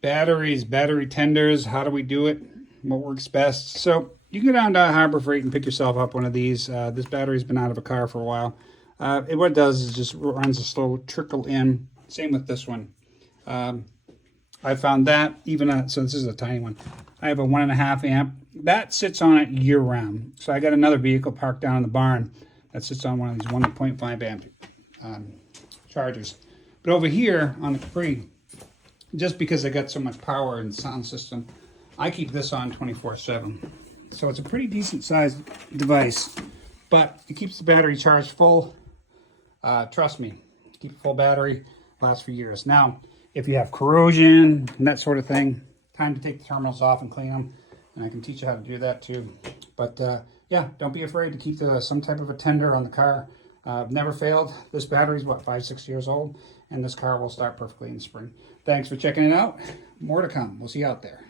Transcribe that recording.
Batteries, battery tenders, how do we do it? What works best? So you can go down to Harbor Freight and pick yourself up one of these. This battery's been out of a car for a while. What it does is just runs a slow trickle in. Same with this one. I found that even, so this is a tiny one. I have a 1.5 amp. That sits on it year round. So I got another vehicle parked down in the barn that sits on one of these 1.5 amp chargers. But over here on the Capri, just because I got so much power and sound system, I keep this on 24/7. So it's a pretty decent sized device, but it keeps the battery charged full. Trust me, keep a full battery, lasts for years. Now, if you have corrosion and that sort of thing, time to take the terminals off and clean them. And I can teach you how to do that too. But yeah, don't be afraid to keep some type of a tender on the car. Never failed. This battery's what, 5-6 years old, and this car will start perfectly in spring. Thanks for checking it out. More to come. We'll see you out there.